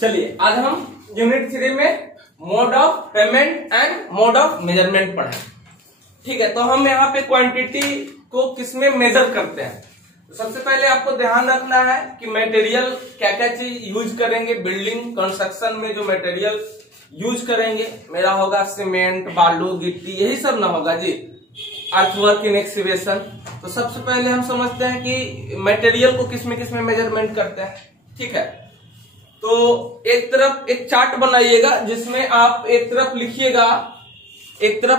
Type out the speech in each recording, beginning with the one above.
चलिए आज हम यूनिट 3 में mode of payment and mode of measurement पढ़े। ठीक है, तो हम यहाँ पे क्वांटिटी को किसमें मेजर करते हैं। तो सबसे पहले आपको ध्यान रखना है कि मटेरियल क्या क्या चीज यूज करेंगे। बिल्डिंग कंस्ट्रक्शन में जो मटेरियल यूज करेंगे मेरा होगा सीमेंट, बालू, गिट्टी, यही सब ना होगा जी। अर्थवर्क इन एक्सकेवेशन। तो सबसे पहले हम समझते हैं कि मटेरियल को किसमें किसमें मेजरमेंट करते हैं। ठीक है, तो एक तरफ एक चार्ट बनाइएगा जिसमें आप एक तरफ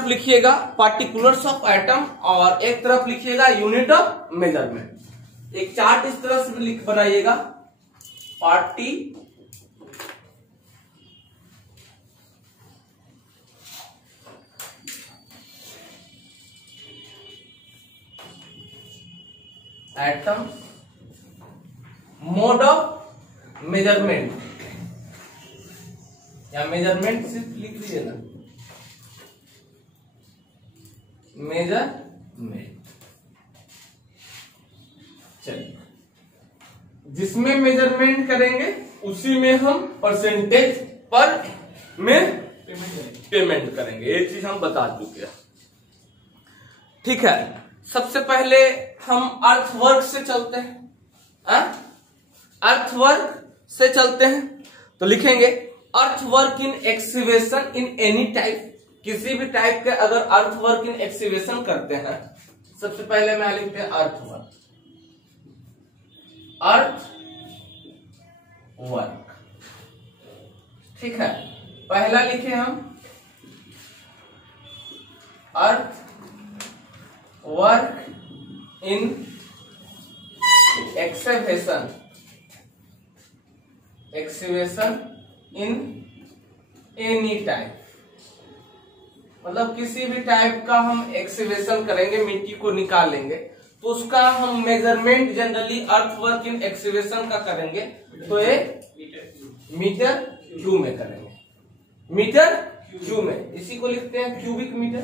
लिखिएगा पार्टिकुलर्स ऑफ आइटम और एक तरफ लिखिएगा यूनिट ऑफ मेजरमेंट। एक चार्ट इस तरह से बनाइएगा, आइटम, मोड ऑफ मेजरमेंट या मेजरमेंट सिर्फ लिख दीजिए ना, मेजरमेंट। चलिए, जिसमें मेजरमेंट करेंगे उसी में हम परसेंटेज पर में पेमेंट करेंगे। ये चीज हम बता चुके हैं। ठीक है, सबसे पहले हम अर्थवर्क से चलते हैं। अर्थवर्क से चलते हैं तो लिखेंगे earthwork in excavation in any type. किसी भी टाइप के अगर अर्थवर्क इन एक्सकेवेशन करते हैं, सबसे पहले मैं लिखते हैं अर्थवर्क। ठीक है, पहला लिखे हम earthwork in excavation in any type. मतलब किसी भी टाइप का हम एक्सकेवेशन करेंगे, मिट्टी को निकालेंगे, तो उसका हम मेजरमेंट जनरली अर्थवर्क इन एक्सकेवेशन का करेंगे तो ये मीटर क्यू में करेंगे। मीटर क्यू में, इसी को लिखते हैं क्यूबिक मीटर।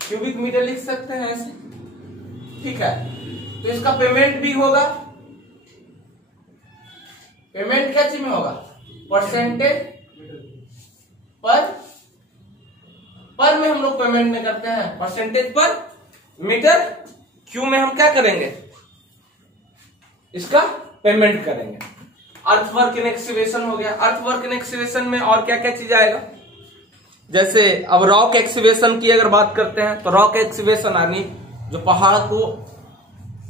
क्यूबिक मीटर लिख सकते हैं ऐसे। ठीक है, तो इसका पेमेंट भी होगा। पेमेंट क्या चीज में होगा? परसेंटेज पर में हम लोग पेमेंट में करते हैं, परसेंटेज पर मीटर क्यू में हम क्या करेंगे? इसका पेमेंट करेंगे। अर्थवर्क इन एक्सकेवेशन हो गया। अर्थवर्क इन एक्सकेवेशन में और क्या क्या चीज आएगा? जैसे अब रॉक एक्सकेवेशन की अगर बात करते हैं तो रॉक एक्सकेवेशन यानी जो पहाड़ को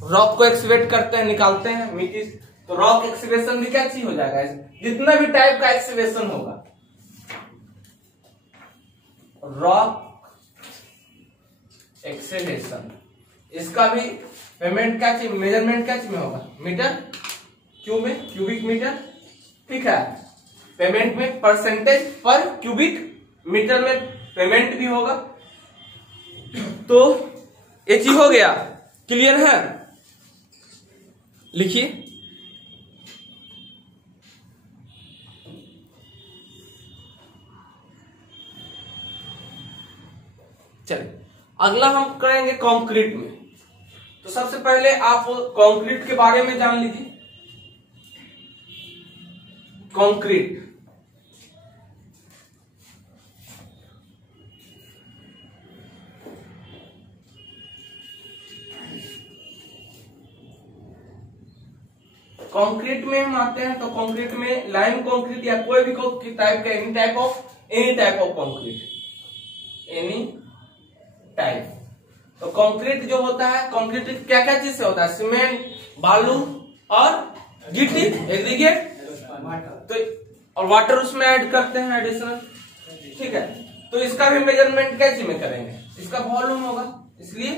रॉक को एक्सकेवेट करते हैं, निकालते हैं मिट्टी, तो रॉक एक्सकेवेशन भी क्या चीज हो जाएगा? जितना भी टाइप का एक्सकेवेशन होगा, रॉक एक्सकेवेशन, इसका भी पेमेंट क्या चीज, मेजरमेंट क्या चीज में होगा? मीटर क्यू में, क्यूबिक मीटर। ठीक है, पेमेंट में परसेंटेज पर क्यूबिक मीटर में पेमेंट भी होगा। तो ये चीज हो गया, क्लियर है? लिखिए, चलिए अगला हम करेंगे कंक्रीट में। तो सबसे पहले आप कंक्रीट के बारे में जान लीजिए। कंक्रीट, कंक्रीट में हम आते हैं तो कंक्रीट में लाइम कंक्रीट या कोई भी टाइप का any type of concrete, any type. तो कंक्रीट जो होता है, कंक्रीट क्या क्या चीज से होता है? सीमेंट, बालू और गिट्टी, एग्रीगेट, तो और वाटर उसमें ऐड करते हैं एडिशनल। ठीक है, तो इसका भी मेजरमेंट क्या चीज में करेंगे? इसका वॉल्यूम होगा, इसलिए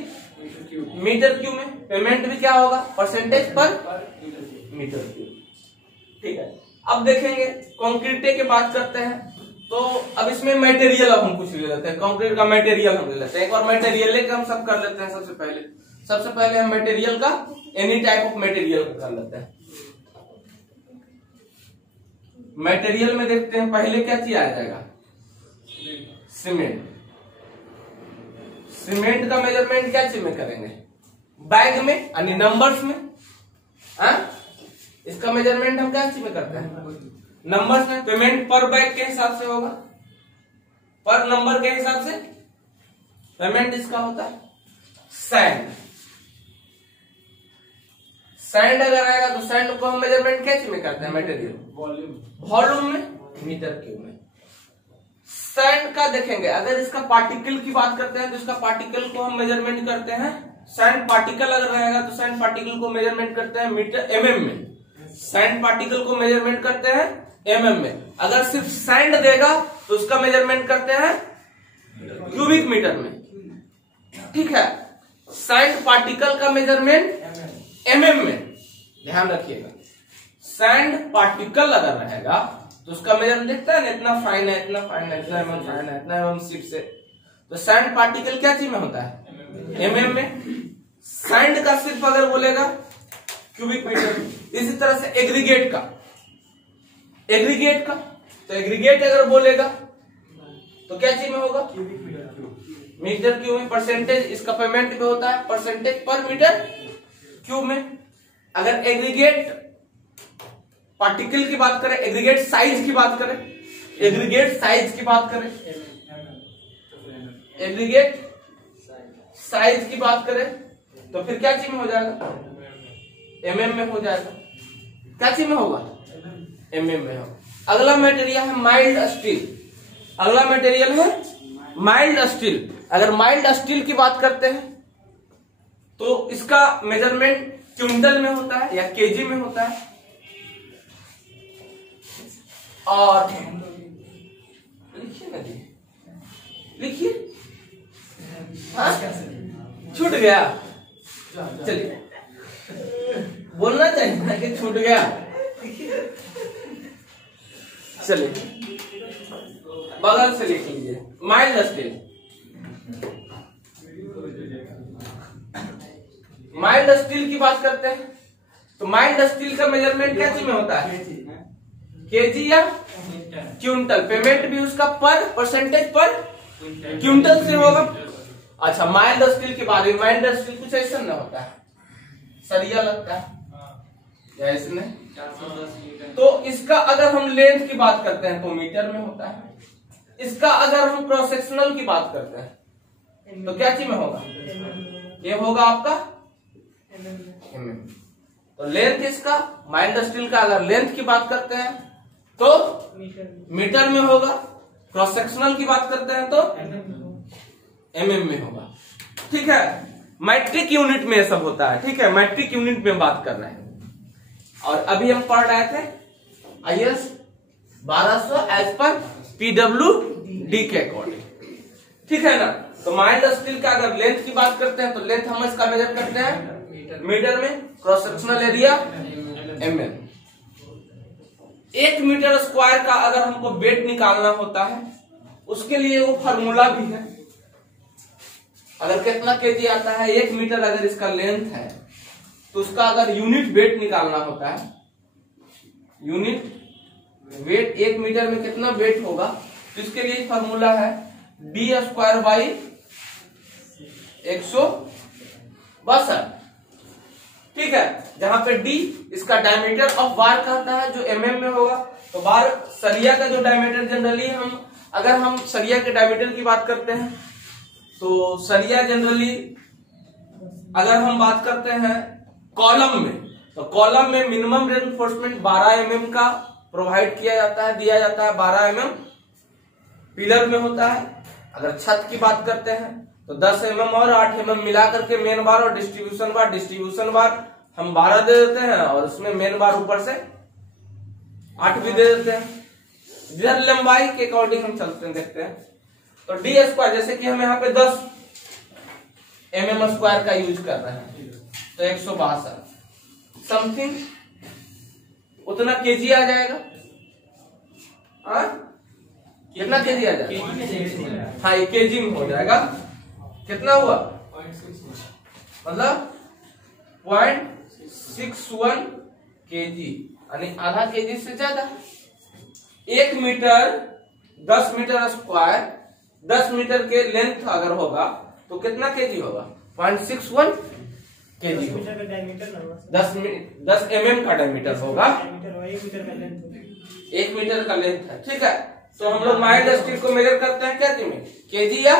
मीटर क्यू में। पेमेंट भी क्या होगा? परसेंटेज पर मीटर क्यू। ठीक है, अब देखेंगे कंक्रीट की बात करते हैं तो अब इसमें मटेरियल अब हम कुछ ले लेते हैं। कंक्रीट का मटेरियल हम ले लेते हैं। एक और मटेरियल लेकर हम सब कर लेते हैं। सबसे पहले हम मटेरियल का एनी टाइप ऑफ मटेरियल कर लेते हैं। मटेरियल में देखते हैं पहले क्या चीज आ जाएगा? सीमेंट। सीमेंट का मेजरमेंट क्या चीज में करेंगे? बैग में यानी नंबर्स में। इसका मेजरमेंट हम क्या चीज में करते हैं, नंबर से। पेमेंट पर बैग के हिसाब से होगा, पर नंबर के हिसाब से पेमेंट इसका होता है। सैंड, सैंड अगर आएगा तो सैंड को हम मेजरमेंट क्या चीज में करते हैं, मटेरियल वॉल्यूम में, मीटर क्यूब में। सैंड का देखेंगे, अगर इसका पार्टिकल की बात करते हैं तो इसका पार्टिकल को हम मेजरमेंट करते हैं, सैंड पार्टिकल अगर रहेगा तो सैंड पार्टिकल को मेजरमेंट करते हैं मीटर एमएम में, सैंड पार्टिकल को मेजरमेंट करते हैं एमएम में। अगर सिर्फ सैंड देगा तो उसका मेजरमेंट करते हैं क्यूबिक मीटर में, ठीक है। सैंड पार्टिकल का मेजरमेंट एमएम में, ध्यान रखिएगा। सैंड पार्टिकल अगर रहेगा तो उसका मेजरमेंट देखता है ना, इतना फाइन है, इतना फाइन है, इतना एमएम फाइन है, इतना एमएम सिप से। तो सैंड पार्टिकल क्या चीज में होता है, एमएम में। सैंड का सिर्फ अगर बोलेगा क्यूबिक मीटर। इसी तरह से एग्रीगेट का, एग्रीगेट का तो एग्रीगेट अगर बोलेगा तो क्या चीज में होगा, मीटर क्यूब में। परसेंटेज इसका पेमेंट में होता है परसेंटेज पर मीटर क्यूब में। अगर एग्रीगेट पार्टिकल की बात करें, एग्रीगेट साइज की बात करें, एग्रीगेट साइज की बात करें, एग्रीगेट साइज की बात करें तो फिर क्या चीज में हो जाएगा, एमएम में हो जाएगा। क्या चीज में होगा, एमएम में होगा। अगला मटेरियल है माइल्ड स्टील, अगला मटेरियल है माइल्ड स्टील। अगर माइल्ड स्टील की बात करते हैं तो इसका मेजरमेंट क्विंटल में होता है या केजी में होता है। और लिखिए ना जी, लिखिए। हाँ छूट गया, चलिए बोलना चाहिए ना कि छूट गया। चलिए बगल से लिख लीजिए, माइल्ड स्टील। माइल्ड स्टील की बात करते हैं तो माइल्ड स्टील का मेजरमेंट क्या चीज में होता है, केजी या क्विंटल। पेमेंट भी उसका पर परसेंटेज पर क्विंटल से होगा। अच्छा, माइल्ड स्टील के बारे में, माइल्ड स्टील कुछ ऐसा ना होता है, सरिया लगता है इसमें। तो इसका अगर हम लेंथ की बात करते हैं तो मीटर में होता है। इसका अगर हम क्रॉस सेक्शनल की बात करते हैं तो क्या चीज में होगा, ये होगा आपका एमएम। तो लेंथ इसका, माइल्ड स्टील का अगर लेंथ की बात करते हैं तो मीटर में होगा, क्रॉस सेक्शनल की बात करते हैं तो एमएम में होगा, ठीक है। मैट्रिक यूनिट में सब होता है, ठीक है, मैट्रिक यूनिट में बात कर रहे हैं। और अभी हम पढ़ रहे थे IS 1200 एज पर PWD के अकॉर्डिंग, ठीक है ना। तो माइल्ड स्टील का अगर लेंथ की बात करते हैं तो लेंथ हम इसका मेजर करते हैं मीटर में, cross sectional area mm। 1 metre square का अगर हमको वेट निकालना होता है उसके लिए वो फार्मूला भी है। अगर कितना केजी आता है, 1 मीटर अगर इसका लेंथ है तो उसका अगर यूनिट वेट निकालना होता है, यूनिट वेट 1 मीटर में कितना वेट होगा, तो इसके लिए फार्मूला है d स्क्वायर बाई 162, ठीक है। जहां पे d इसका डायमीटर ऑफ बार कहता है जो mm में होगा। तो बार सरिया का जो डायमीटर जनरली अगर हम सरिया के डायमीटर की बात करते हैं तो सरिया जनरली अगर हम बात करते हैं कॉलम में, तो कॉलम में मिनिमम रेनफोर्समेंट 12 mm का प्रोवाइड किया जाता है, दिया जाता है। 12 mm पिलर में होता है। अगर छत की बात करते हैं तो 10 mm और 8 mm मिला करके मेन बार और डिस्ट्रीब्यूशन बार हम 12 दे देते हैं और उसमें मेन बार ऊपर से 8 भी दे देते हैं। इधर लंबाई के अकॉर्डिंग हम चलते हैं, देखते हैं। तो डी स्क्वायर, जैसे कि हम यहाँ पे 10 mm स्क्वायर का यूज कर रहे हैं तो 162 समथिंग उतना केजी आ जाएगा। कितना केजी आ जाएगा, हाँ ये केजी में हो जाएगा। कितना हुआ, मतलब 0.61 केजी, यानी आधा केजी से ज्यादा। 1 मीटर 10 मीटर स्क्वायर, 10 मीटर के लेंथ अगर होगा तो कितना केजी होगा, 0.61 केजी 10 मीटर का डायमीटर ना 10 mm का डायमीटर होगा, 1 मीटर का लेंथ 1 मीटर का लेंथ है। ठीक है, तो हम लोग माइल्ड स्टील को मेजर करते हैं क्या में, केजी या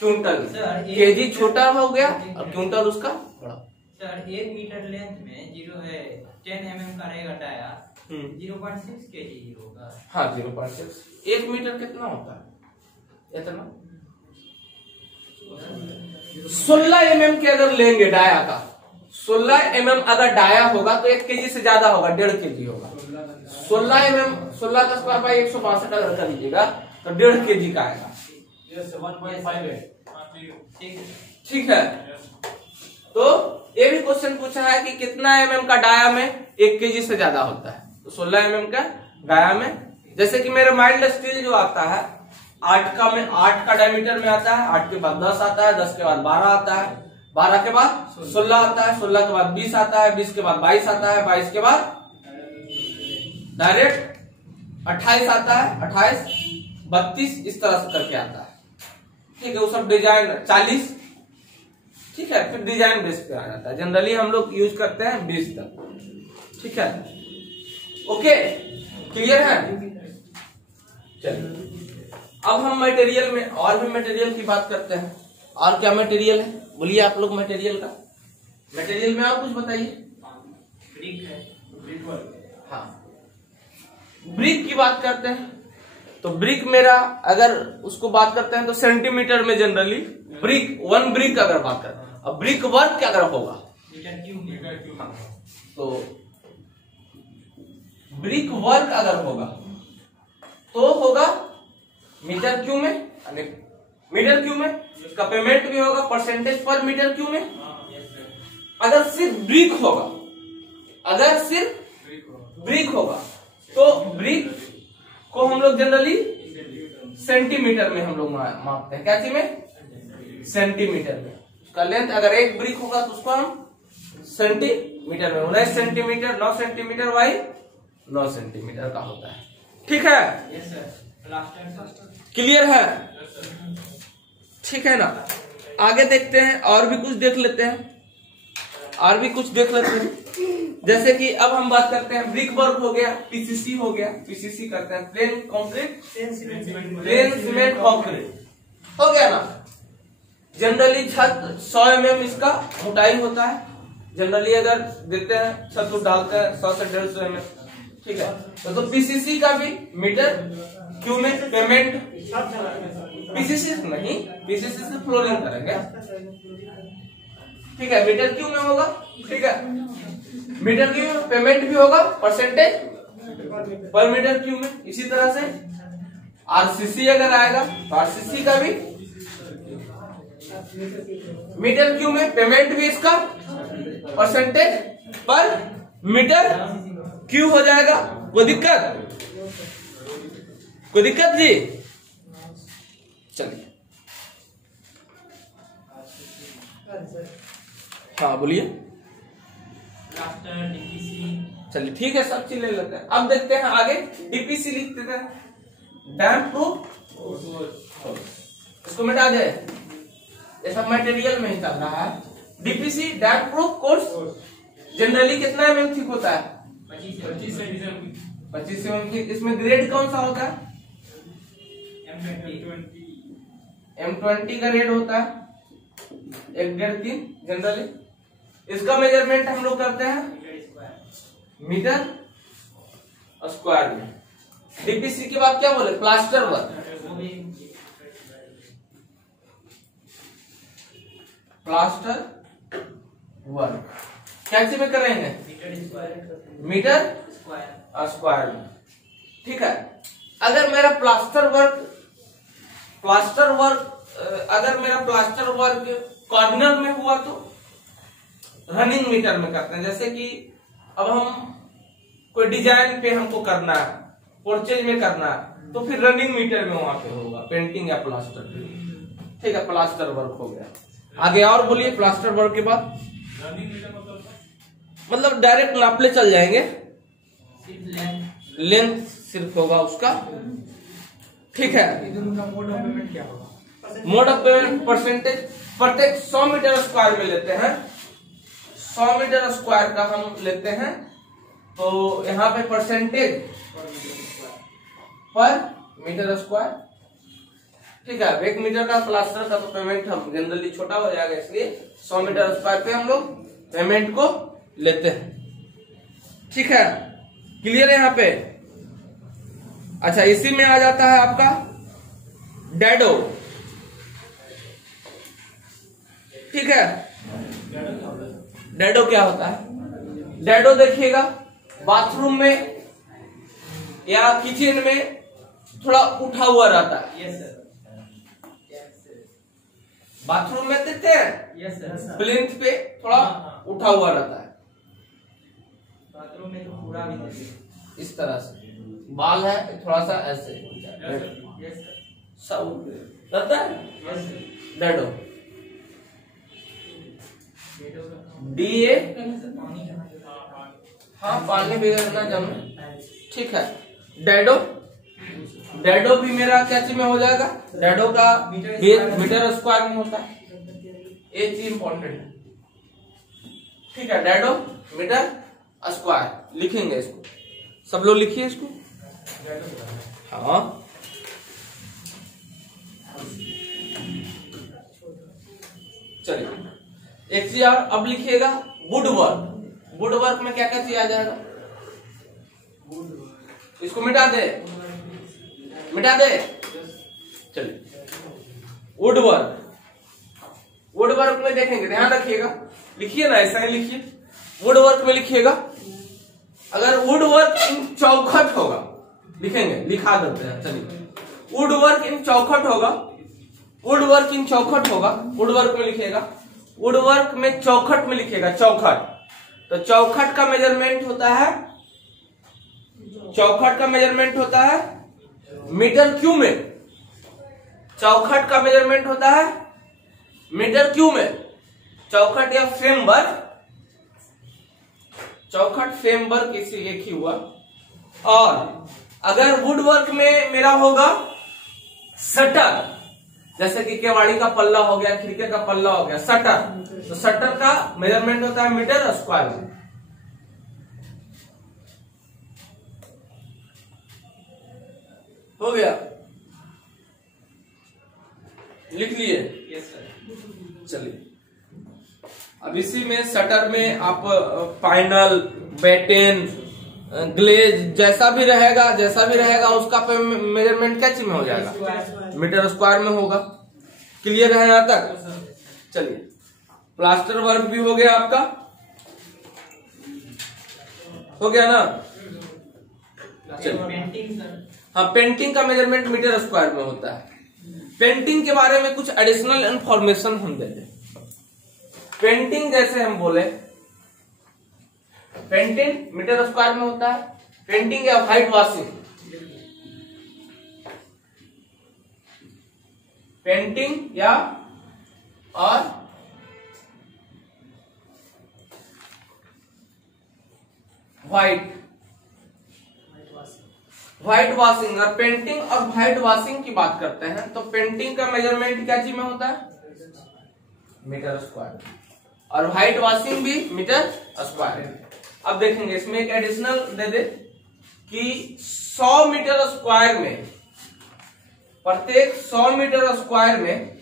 क्विंटल। केजी छोटा हो गया और क्विंटल उसका बड़ा। सर 1 मीटर लेंथ में 10 mm का रहेगा डाया, 0.6 केजी होगा। हाँ 0.6। 1 मीटर कितना होता है, इतना 16 mm के अगर लेंगे डाया का, 16 mm अगर डाया होगा तो 1 केजी से ज्यादा होगा, 1.5 केजी होगा। 16 mm 16 का स्क्वायर बाई 162 अगर कर लीजिएगा तो 1.5 केजी का आएगा। ठीक है, तो ये भी क्वेश्चन पूछा है कि कितना mm का डाया में 1 केजी से ज्यादा होता है, तो 16 mm का डाया में, जैसे कि मेरा माइल्ड स्टील जो आता है 8 का डायमीटर में आता है, 8 के बाद 10 आता है, 10 के बाद 12 आता है, 12 के बाद 16 आता है, 16 के बाद 20 आता है, 20 के बाद 22 आता है, 22 के बाद डायरेक्ट 28 आता है, 28 32 इस तरह से करके आता है। ठीक है, वो सब डिजाइन 40। ठीक है, फिर डिजाइन बेस पे आ जाता है, जनरली हम लोग यूज करते हैं 20 तक। ठीक है, ओके, क्लियर है। चलिए अब हम मटेरियल में और भी मटेरियल की बात करते हैं। और क्या मटेरियल है, बोलिए आप लोग मटेरियल का। मटेरियल में और कुछ बताइए। ब्रिक है, हाँ, ब्रिक की बात करते हैं तो ब्रिक मेरा अगर उसको बात करते हैं तो सेंटीमीटर में जनरली ब्रिक 1 ब्रिक अगर बात करते हैं, अब ब्रिक वर्क क्या अगर होगा तो ब्रिक वर्क अगर होगा तो होगा मीटर क्यूब में, मीटर क्यूब में इसका पेमेंट भी होगा परसेंटेज पर मीटर क्यूब में। अगर सिर्फ ब्रिक होगा, अगर सिर्फ ब्रिक होगा तो ब्रिक को हम लोग जनरली सेंटीमीटर में हम लोग मापते हैं। क्या चीज में, सेंटीमीटर में। उसका लेंथ अगर 1 ब्रिक होगा तो उसको हम सेंटीमीटर में, 19 सेंटीमीटर 9 सेंटीमीटर बाई 9 सेंटीमीटर का होता है। ठीक है, क्लियर है। ठीक है ना, आगे देखते हैं और भी कुछ देख लेते हैं, और भी कुछ देख लेते हैं। जैसे कि अब हम बात करते हैं ब्रिक वर्क हो गया, पीसीसी हो गया, पीसीसी करते हैं plane concrete, plane cement concrete हो गया ना। जनरली छत 100 mm इसका मोटाई होता है, जनरली अगर देते हैं छत को डालते हैं 100 से 150 mm। ठीक है, तो पीसीसी का भी मीटर क्यूब में पेमेंट, पीसीसी नहीं, पीसीसी से फ्लोरिंग करेंगे। ठीक है, मीटर क्यूब में होगा। ठीक है, मीटर क्यूब में पेमेंट भी होगा परसेंटेज पर मीटर क्यूब में। इसी तरह से आरसीसी अगर आएगा तो आरसीसी का भी मीटर क्यूब में पेमेंट भी इसका परसेंटेज पर मीटर क्यूब हो जाएगा। कोई दिक्कत, कोई दिक्कत जी। चलिए, हाँ बोलिए। चलिए ठीक है, सब चीज ले लेते हैं। अब देखते हैं आगे, डीपीसी लिखते हैं, डैम्प प्रूफ। इसको मिटा दे, ये सब मटेरियल में ही चल रहा है। डीपीसी डैम्प प्रूफ कोर्स जनरली कितना mm थिक होता है, 25 mm थिक। इसमें ग्रेड कौन सा होता है, M20 का रेड होता है, 1.5-3 जनरली। इसका मेजरमेंट हम लोग करते हैं मीटर स्क्वायर में। डीपीसी की बात क्या बोले, प्लास्टर वर्क, प्लास्टर वर्क क्या चीज में करेंगे, मीटर स्क्वायर में। ठीक है, अगर मेरा प्लास्टर वर्क अगर मेरा प्लास्टर वर्क कॉर्नर में हुआ तो रनिंग मीटर में करते हैं। जैसे कि अब हम कोई डिजाइन पे हमको करना है, पोर्चेज में करना है, तो फिर रनिंग मीटर में वहां पे होगा, पेंटिंग या प्लास्टर। ठीक है, प्लास्टर वर्क हो गया। आगे और बोलिए, प्लास्टर वर्क के बाद मतलब डायरेक्ट नापले चल जाएंगे, लेंथ सिर्फ होगा उसका। ठीक है, मोड ऑफ पेमेंट क्या होगा, मोड ऑफ पेमेंट परसेंटेज प्रत्येक 100 मीटर स्क्वायर में लेते हैं। 100 मीटर स्क्वायर का हम लेते हैं, तो यहाँ पे परसेंटेज पर मीटर स्क्वायर, ठीक है। 1 मीटर का प्लास्टर का तो पेमेंट हम जनरली छोटा हो जाएगा, इसलिए 100 मीटर स्क्वायर पे हम लोग पेमेंट को लेते हैं, ठीक है। क्लियर है यहाँ पे? अच्छा, इसी में आ जाता है आपका डैडो, ठीक है। डैडो क्या होता है? डैडो देखिएगा, बाथरूम में या किचन में थोड़ा उठा हुआ रहता है। Yes sir. बाथरूम में देते हैं, यस सर। प्लिंथ पे थोड़ा उठा हुआ रहता है, बाथरूम में तो पूरा भी नहीं। इस तरह से बाल है, थोड़ा सा ऐसे यस सर। सब रहता है यस सर। डैडो। DA, हाँ पानी बिगड़ना जमे, ठीक है। डैडो, डैडो भी मेरा क्या चीज में हो जाएगा? डैडो का बेस मीटर स्क्वायर में होता है, ये चीज इंपॉर्टेंट है, ठीक है। डैडो मीटर स्क्वायर लिखेंगे इसको, सब लोग लिखिए इसको। हाँ, चलिए एक चीज और अब लिखिएगा, वुडवर्क। वुडवर्क में क्या क्या चीज आ जाएगा? इसको मिटा दे, मिटा दे। चलिए वुडवर्क, वुडवर्क में देखेंगे, ध्यान रखिएगा, लिखिए ना, ऐसा ही लिखिए। वुडवर्क में लिखिएगा, अगर वुडवर्क इन चौखट होगा, लिखेंगे, लिखा देते हैं, चलिए। वुडवर्क इन चौखट होगा, वुडवर्क इन चौखट होगा, वुडवर्क में लिखिएगा, वुडवर्क में चौखट में लिखिएगा, चौखट। तो चौखट का मेजरमेंट होता है, चौखट का मेजरमेंट होता है मीटर क्यूब में, चौखट का मेजरमेंट होता है मीटर क्यूब में। चौखट या फ्रेमवर्क, चौखट फ्रेमवर्क इसी एक ही हुआ। और अगर वुडवर्क में मेरा होगा शटर, जैसे कि केवाड़ी का पल्ला हो गया, खिड़की का पल्ला हो गया, शटर, तो शटर का मेजरमेंट होता है मीटर स्क्वायर में। हो गया, लिख लिए? Yes sir. चलिए अब इसी में शटर में आप फाइनल, बेटेन, ग्लेज जैसा भी रहेगा उसका मेजरमेंट क्या चीज में हो जाएगा? मीटर स्क्वायर में होगा। क्लियर है यहां तक? चलिए प्लास्टर वर्क भी हो गया आपका, हो गया ना? Painting sir. हाँ, पेंटिंग का मेजरमेंट मीटर स्क्वायर में होता है। पेंटिंग के बारे में कुछ एडिशनल इंफॉर्मेशन हम दे दें। पेंटिंग जैसे हम बोले, पेंटिंग मीटर स्क्वायर में होता है। पेंटिंग या व्हाइट वॉशिंग, पेंटिंग या और व्हाइट वॉशिंग, और पेंटिंग और व्हाइट वॉशिंग की बात करते हैं तो पेंटिंग का मेजरमेंट क्या चीज में होता है? मीटर स्क्वायर, और व्हाइट वॉशिंग भी मीटर स्क्वायर। अब देखेंगे इसमें एक एडिशनल दे दे कि 100 मीटर स्क्वायर में, प्रत्येक 100 मीटर स्क्वायर में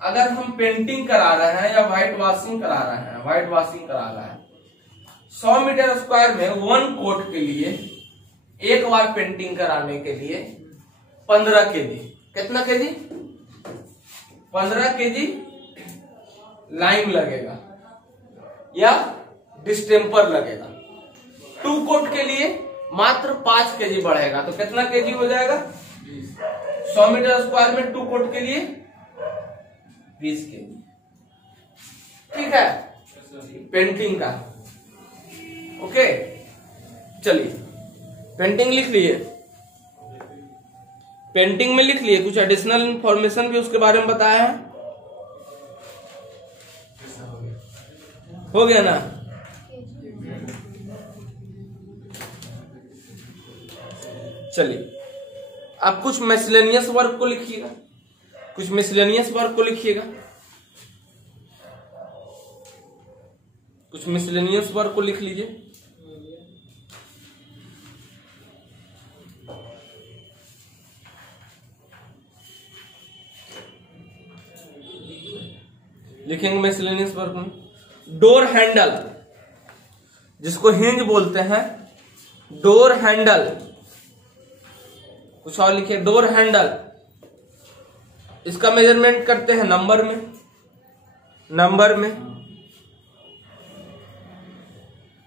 अगर हम पेंटिंग करा रहे हैं या व्हाइट वॉशिंग करा रहे हैं, व्हाइट वॉशिंग करा रहे हैं, 100 मीटर स्क्वायर में 1 कोट के लिए, एक बार पेंटिंग कराने के लिए 15 केजी, कितना केजी? 15 केजी लाइम लगेगा या डिस्टेम्पर लगेगा। 2 कोट के लिए मात्र 5 केजी बढ़ेगा, तो कितना केजी हो जाएगा? 100 मीटर स्क्वायर में 2 कोट के लिए 20 केजी, ठीक है, पेंटिंग का। ओके, चलिए पेंटिंग लिख लिए, पेंटिंग में लिख लिए, कुछ एडिशनल इंफॉर्मेशन भी उसके बारे में बताया है। हो गया ना? चलिए आप कुछ मिसलेनियस वर्क को लिखिएगा, कुछ मिसलेनियस वर्क को लिखिएगा। कुछ मिसलेनियस वर्क को लिख लीजिए। लिखेंगे मिसलेनियस वर्क में डोर हैंडल, जिसको हिंज बोलते हैं, डोर हैंडल। कुछ और लिखिए, डोर हैंडल। इसका मेजरमेंट करते हैं नंबर में, नंबर में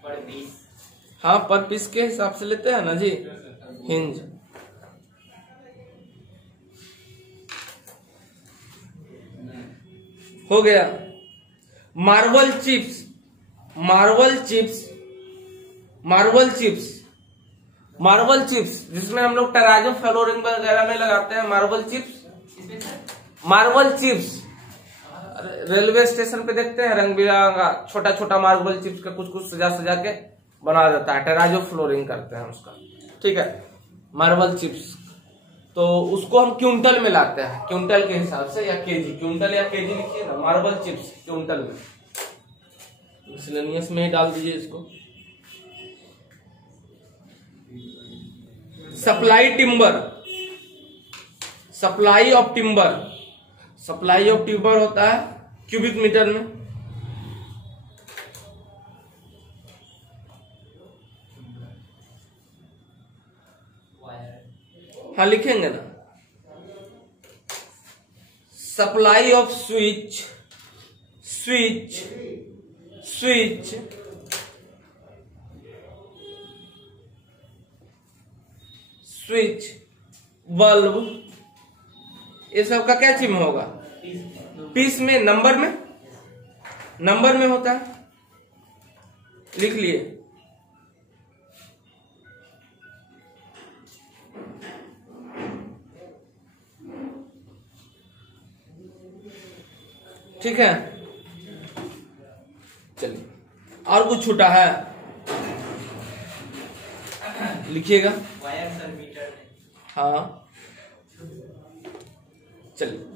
पर पीस। हाँ, पर पीस के हिसाब से लेते हैं ना जी, हिंज। हो गया। Marble chips, marble chips, marble chips, marble chips, जिसमें हम लोग टराजो फ्लोरिंग वगैरह में लगाते हैं marble chips. Marble chips railway station पे देखते हैं, रंग बिरंगा छोटा छोटा मार्बल चिप्स का कुछ कुछ सजा सजा के बना देता है, टराजो फ्लोरिंग करते हैं उसका। ठीक है, मार्बल चिप्स। तो उसको हम क्विंटल में लाते हैं, क्विंटल के हिसाब से, या केजी, क्विंटल या केजी लिखिए ना, मार्बल चिप्स क्विंटल में। मिसलेनियस में ही डाल दीजिए इसको। Supply timber, supply of timber, supply of timber होता है क्यूबिक मीटर में। हाँ, लिखेंगे ना, supply off switch, switch, switch, switch, bulb, ये सब का क्या चीज में होगा? पीस में, नंबर में, नंबर में होता है। लिख लिए। ठीक है, चलिए और कुछ छूटा है, लिखिएगा। Wire sir metre. हाँ, चलिए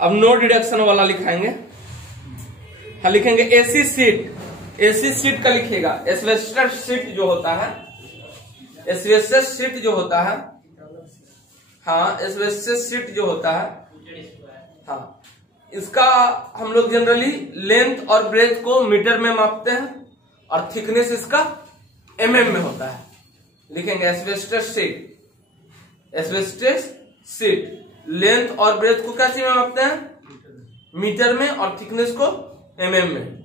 अब नो डिडक्शन वाला लिखाएंगे। हाँ, लिखेंगे एसी सीट, एसी सीट का लिखिएगा। एस्बेस्टस सीट जो होता है, एस्बेस्टस सीट जो होता है, हाँ, एस्बेस्टस सीट जो होता है, हाँ, इसका हम लोग जनरली लेंथ और ब्रेथ को मीटर में मापते हैं और थिकनेस इसका एमएम में होता है। लिखेंगे asbestos seat, asbestos seat, length और ब्रेथ को क्या चीज में मापते हैं? मीटर में, और थिकनेस को एमएम में।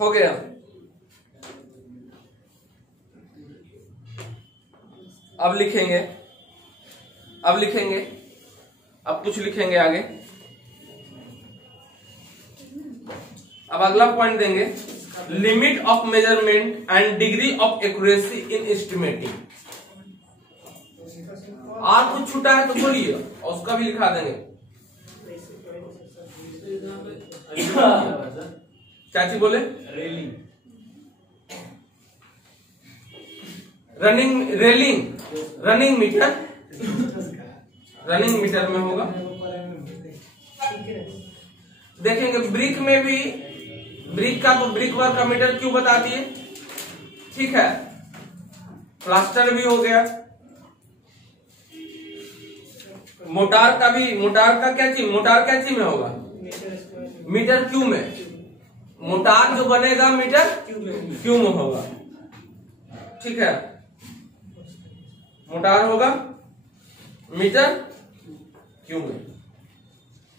हो गया। अब लिखेंगे, अब लिखेंगे, अब कुछ लिखेंगे आगे। अब अगला पॉइंट देंगे, limit of measurement and degree of accuracy in estimating. और कुछ छूटा है तो बोलिए, और उसका भी लिखा देंगे। चाची बोले railing, running, railing, running metre, running metre में होगा। देखेंगे ब्रिक में भी, ब्रिक का तो ब्रिक वर्क का मीटर क्यों बता दिए। ठीक है, प्लास्टर भी हो गया। मोटार का भी, मोटार का क्या चीज, मोटार क्या चीज में होगा? मीटर क्यू में। मोटार जो बनेगा मीटर क्यू में होगा। ठीक है, मोटार होगा मीटर क्यू में।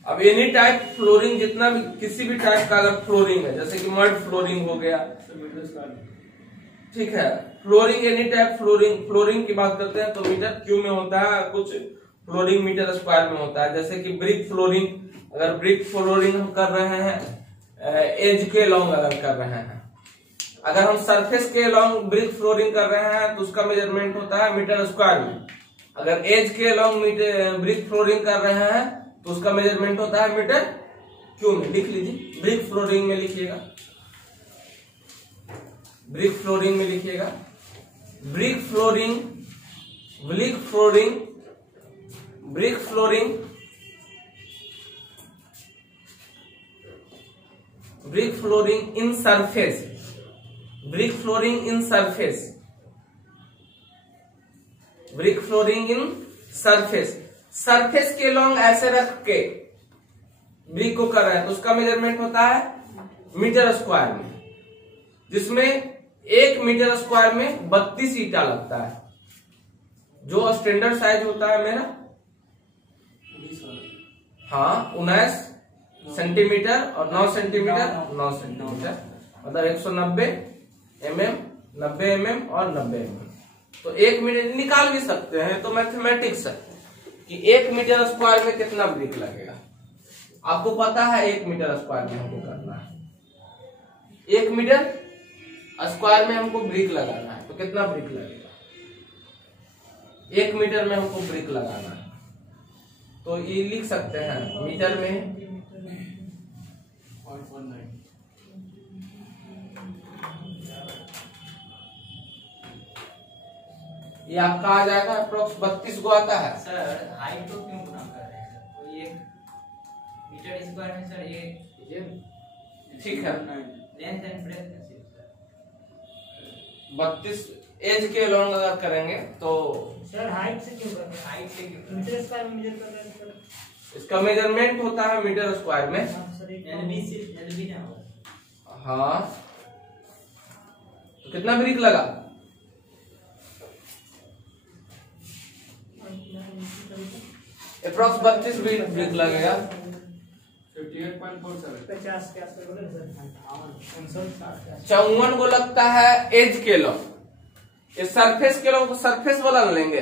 अब एनी टाइप फ्लोरिंग, जितना भी किसी भी टाइप का अगर फ्लोरिंग है, जैसे कि मड फ्लोरिंग हो गया, ठीक है, flooring, any type flooring, flooring की बात करते हैं तो मीटर क्यू में होता है, कुछ फ्लोरिंग मीटर स्क्वायर में होता है। जैसे कि ब्रिक फ्लोरिंग, अगर ब्रिक फ्लोरिंग हम कर रहे हैं एज के लॉन्ग अगर कर रहे हैं, अगर हम सरफेस के लॉन्ग ब्रिक फ्लोरिंग कर रहे हैं तो उसका मेजरमेंट होता है मीटर स्क्वायर में। अगर एज के लॉन्ग ब्रिक फ्लोरिंग कर रहे हैं तो उसका मेजरमेंट होता है मीटर क्यू में। लिख लीजिए, ब्रिक फ्लोरिंग में लिखिएगा, ब्रिक फ्लोरिंग में लिखिएगा। Brick flooring in surface, surface के लॉन्ग ऐसे रख के ब्रिक को कर रहे हैं तो उसका मेजरमेंट होता है मीटर स्क्वायर में, जिसमें 1 मीटर स्क्वायर में 32 ईटा लगता है। जो स्टैंडर्ड साइज होता है मेरा 19 सेंटीमीटर और 9 सेंटीमीटर मतलब 190 mm, 90 mm और 90 mm। तो 1 मीटर निकाल भी सकते हैं, तो मैथमेटिक्स है कि 1 मीटर स्क्वायर में कितना ब्रिक लगेगा। आपको पता है 1 मीटर स्क्वायर में हमको करना है, 1 मीटर स्क्वायर में हमको ब्रिक लगाना है, तो कितना ब्रिक लगेगा? 1 मीटर में हमको ब्रिक लगाना है, तो ये लिख सकते हैं मीटर में 0.19। ये आपका आ जाएगा अप्रोक्स 32 गो आता है। सर हाइट को क्यों गुना कर रहे हैं? तो ये मीटर स्क्वायर में सर ये ठीक है, लेंथ एंड ब्रेड्थ 32 एज के लॉन्ग अगर करेंगे तो सर हाइट से क्यों कर रहे हैं? हाइट से क्यों? मीटर स्क्वायर में मेजर कर रहे हैं सर। इसका मेजरमेंट होता है मीटर स्क्वायर में। एलबी से एलबी ना होगा। हाँ, तो कितना ब्रिक लगा? अप्रोक्स 32 ब्रिक लगेगा। 58.47 50 के आसपास बोले सर। 54 को लगता है एज के लॉन्ग। ये सरफेस के लॉन्ग तो सरफेस वाला लेंगे।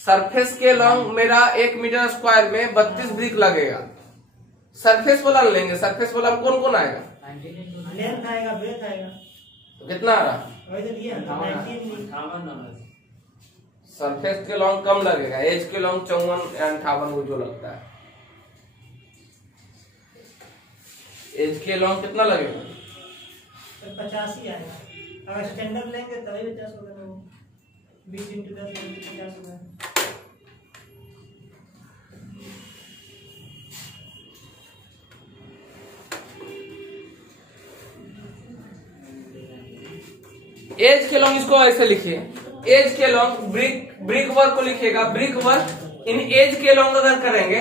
सरफेस के लॉन्ग मेरा 1 मीटर स्क्वायर में 32 ब्रिक लगेगा। सरफेस वाला लेंगे। सरफेस वाला में कौन कौन आएगा? लेंथ आएगा, ब्रेथ आएगा। तो कितना आ रहा? वही तो दिया 19। सरफेस के लॉन्ग कम लगेगा, एज के लॉन्ग 54 या 58 को जो लगता है। एज के लॉन्ग कितना लगेगा? 50 ही आएगा। अगर स्टैंडर्ड लेंगे तभी 50 होगा, तो 20 × 10 50 होगा। एज के लॉन्ग इसको ऐसे लिखिए, एज के लॉन्ग ब्रिक वर्क को लिखिएगा। ब्रिक वर्क इन एज के लॉन्ग अगर करेंगे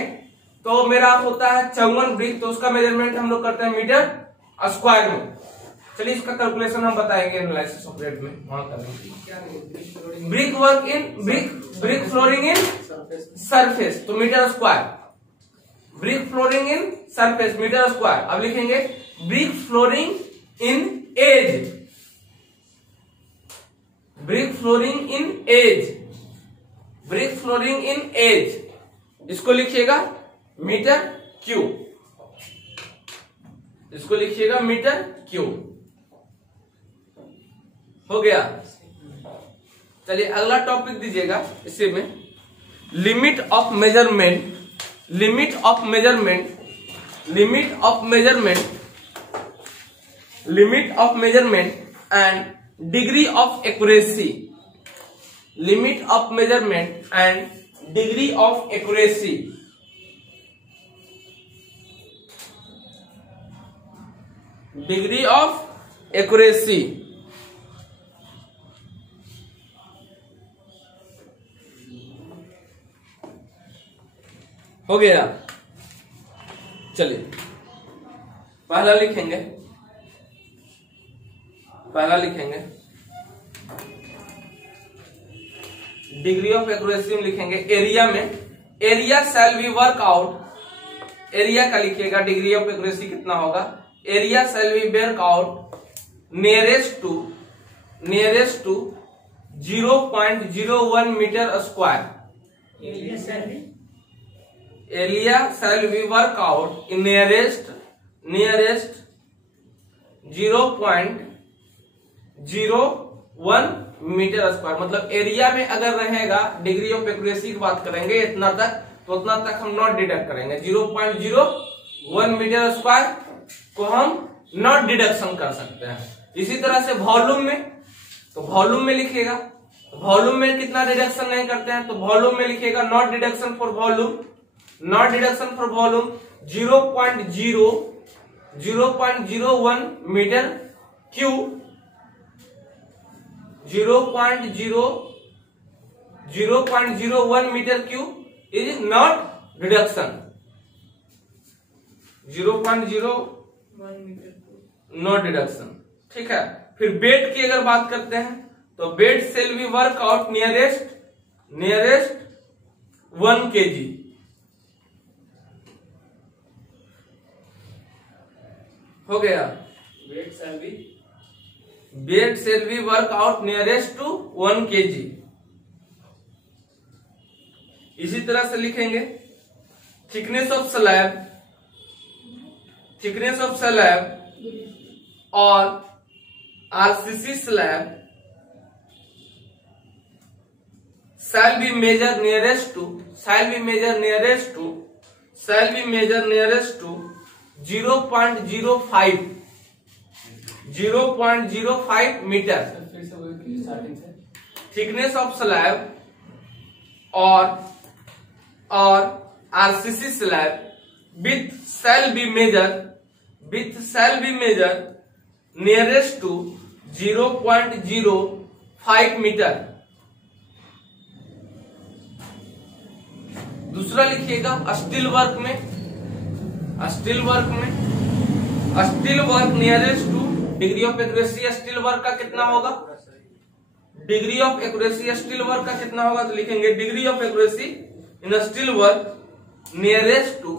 तो मेरा होता है 54 ब्रिक, तो उसका मेजरमेंट हम लोग करते हैं मीटर स्क्वायर में। चलिए इसका कैलकुलेशन हम बताएंगे एनालिसिस ऑफ रेट में, वहां करेंगे। Brick work in brick flooring in surface, तो metre square. Brick flooring in surface metre square. अब लिखेंगे brick flooring in edge, brick flooring in edge, brick flooring in edge, इसको लिखिएगा मीटर क्यूब, इसको लिखिएगा मीटर क्यूब। हो गया। चलिए अगला टॉपिक दीजिएगा इसी में, limit of measurement, limit of measurement, limit of measurement, limit of measurement and degree of accuracy, limit of measurement and degree of accuracy, degree of accuracy। हो गया। चलिए पहला लिखेंगे, पहला लिखेंगे डिग्री ऑफ एक्यूरेसी में लिखेंगे एरिया में, area shall be work out, area का लिखिएगा डिग्री ऑफ एक्यूरेसी कितना होगा। Area shall be work out nearest to 0.01 metre square. Area shall be work out in nearest 0.01 metre square. मतलब area में अगर रहेगा, डिग्री ऑफ एक्यूरेसी की बात करेंगे इतना तक, तो उतना तक हम नॉट डिडक्ट करेंगे। 0.01 मीटर स्क्वायर को हम नॉट डिडक्शन कर सकते हैं। इसी तरह से वॉल्यूम में, तो वॉल्यूम में लिखेगा, वॉल्यूम में कितना डिडक्शन नहीं करते हैं, तो वॉल्यूम में लिखेगा not deduction for volume, not deduction for volume 0.01 metre cube, 0.01 metre cube is not deduction, 0.01 not deduction. ठीक है, फिर बेड की अगर बात करते हैं तो bed shall be work out nearest 1 kg, हो गया। Bed shall be work out nearest to 1 kg। इसी तरह से लिखेंगे थिकनेस ऑफ स्लैब और RCC slab shall be measured nearest to 0.05 metre. Thickness of slab और RCC slab with shall be measured nearest to 0.05 metre. दूसरा लिखिएगा steel work nearest to degree of accuracy steel work का कितना होगा, degree of accuracy steel work का कितना होगा, तो लिखेंगे degree of accuracy in steel work nearest to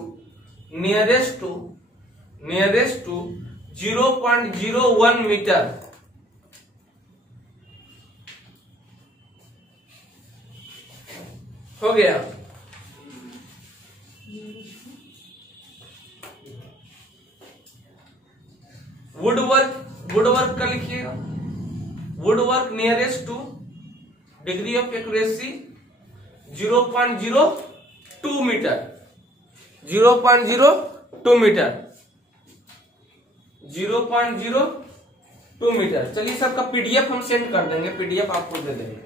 0.01 metre. हो गया। वुडवर्क का लिखिएगा, woodwork nearest to degree of accuracy 0.02 metre, 0.02 metre. चलिए सबका पीडीएफ हम सेंड कर देंगे, पीडीएफ आपको दे देंगे।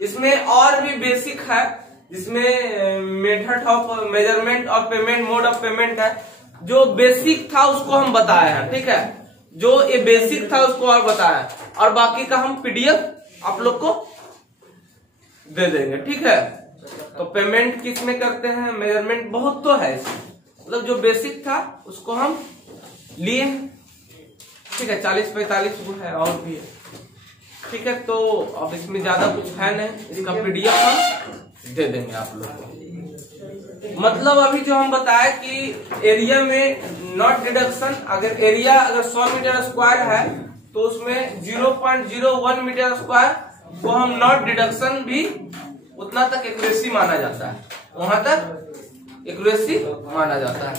इसमें और भी बेसिक है, जिसमें मेथड ऑफ मेजरमेंट और पेमेंट, मोड ऑफ पेमेंट है। जो बेसिक था उसको हम बताया है, ठीक है, जो ये बेसिक था उसको और बताया, और बाकी का हम पीडीएफ आप लोग को दे देंगे, ठीक है। तो पेमेंट किस में करते हैं, मेजरमेंट बहुत तो है इसमें, मतलब जो बेसिक था उसको हम लिए, ठीक है। 40-45 वो है और भी है, ठीक है। तो अब इसमें ज्यादा कुछ है नहीं, इसका पीडीएफ हम दे देंगे आप लोग को। मतलब अभी जो हम बताए कि एरिया में नॉट डिडक्शन, अगर एरिया 100 मीटर स्क्वायर है तो उसमें 0.01 मीटर स्क्वायर को हम नॉट डिडक्शन भी उतना तक एक्यूरेसी माना जाता है, वहां तक एक्यूरेसी माना जाता है।